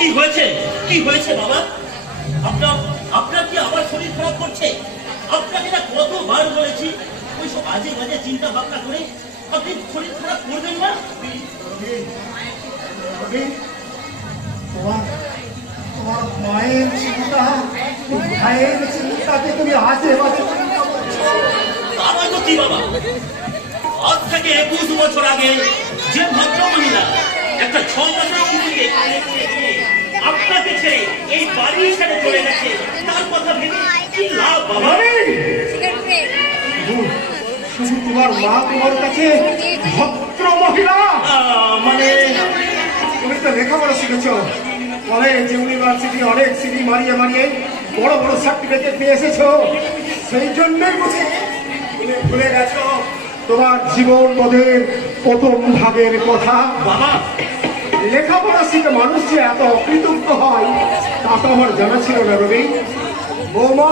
কি হয়েছে? কি হয়েছে বাবা? আপনার আপনার কি আবার শরীর খারাপ করছে? আপনাকে না কতবার বলেছি ওইসব আজে বাজে চিন্তা ভাবনা করে আপনি শরীর খারাপ করবেন না? তোমার তোমার মায়ের চিন্তা ভাইয়ের চিন্তাকে তুমি আজে বাজে চিন্তা করছ। আমার তো কি বাবা আজ থেকে একুশ বছর আগে যে ভদ্র মহিলা একটা করে নিয়ে আপনাকে ছেড়ে এই বাড়ি ছেড়ে চলে গেছে। তার কথা ভেবে কি লাভ বাবা? শুধু তোমার মা তোমার কাছে ভদ্র মহিলা! মানে? তুমি তো লেখাপড়া শিখেছ। কলেজ ইউনিভার্সিটি অনেক সিটি মারিয়ে মারিয়ে বড় বড় সার্টিফিকেট নিয়ে এসেছ। সেই জন্যই বুঝি তুমি ভুলে গেছো। তোমার জীবন বোধের প্রথম ভাগের কথা। বাবা লেখাপড়া শিখে মানুষ যে এত অকৃতজ্ঞ হয় তা তো আমার জানা ছিল না রবি। বৌমা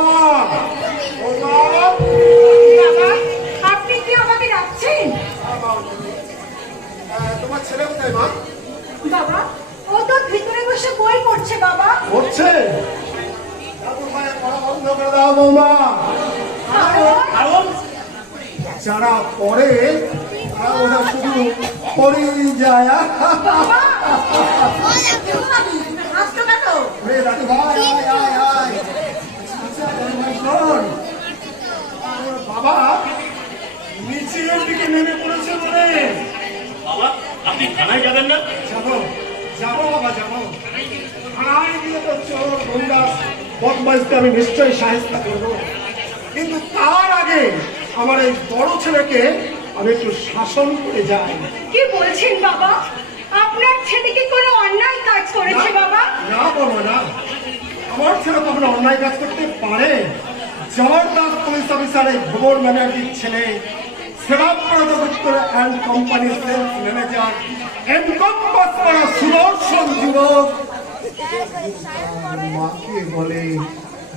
আপনি কি আমাকে ডাকছেন? আহ, তোমার ছেলে কোথায় মা? বাবা ও তো ভিতরে বসে বই পড়ছে বাবা। যারা পড়ে তারা ওরা শুধু পড়েই যায় বাবা নিচের দিকে নেমে পড়েছে বলে। বাবা আপনি থানায় যাবেন না? যাব যাব বাবা যাব। থানায় গিয়ে তো চোর বদমাইশকে আমি নিশ্চয়ই সাহায্য করব। কিন্তু তার আগে আমার এই বড় ছেলেকে আমি একটু শাসন করে যাই কি বলছেন বাবা? আপনার ছেলে কি কোনো অন্যায় কাজ করেছে বাবা? না বলব না। আমার ছেলে কখনো অন্যায় কাজ করতে পারে? জবরদস্ত পুলিশ অফিসার এই ভুবন ব্যানার্জির ছেলে সেবাপ্রদ দপ্তর and company sales manager encompass করা সুদর্শন যুবক। মাকে বলে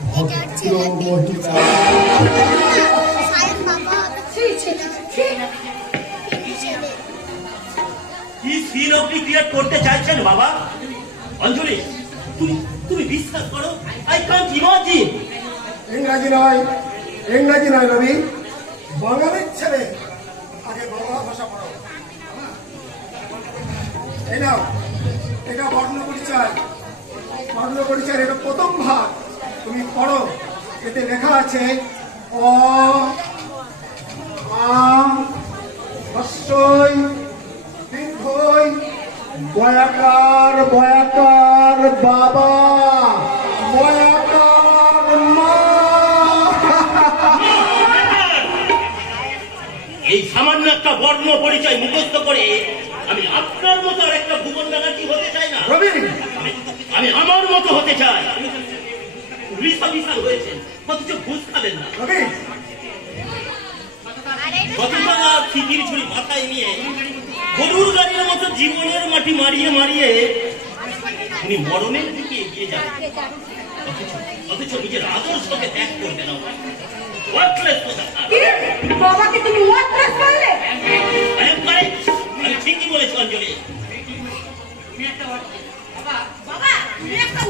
ভদ্র মহিলা। করতে চাইছেন বাবা? অঞ্জলি, তুমি তুমি বিশ্বাস করো? আই কান্ট ইমাজিন ইংরাজি নয় ইংরাজি নয় রবি। বাঙালির ছেলে, আগে বাংলা ভাষা পড়ো। এই নাও, এটা বর্ণ পরিচয় বর্ণ পরিচয় এটা প্রথম ভাগ। তুমি পড়ো, এতে লেখা আছে অ, আ হস্যই বয়াকার বয়াকার বাবা বয়াকার মা। এই সামান্য একটা বর্ণ পরিচয় মুখস্থ করে আমি আপনার মতো আর একটা ভুবন ব্যানার্জি হতে চাই না। রবি! আমি- আমি আমার মতো হতে চাই। পুলিশ অফিসার হয়েছেন অথচ ঘুষ খাবেন না। রবি! গতকাল সিটির ছুরি মাথায় নিয়ে গরুর গাড়ির মতো জীবনের মাটি মারিয়ে মারিয়ে উনি মরণের দিকে এগিয়ে যাবেন অথচ নিজের আদর্শকে ত্যাগ করবে না Worthless কোথাকার। বাবাকে তুমি ওয়াট্রাস বললে? I am correct. আমি ঠিকই বলেছি অঞ্জলি। বাবা তুমি একটা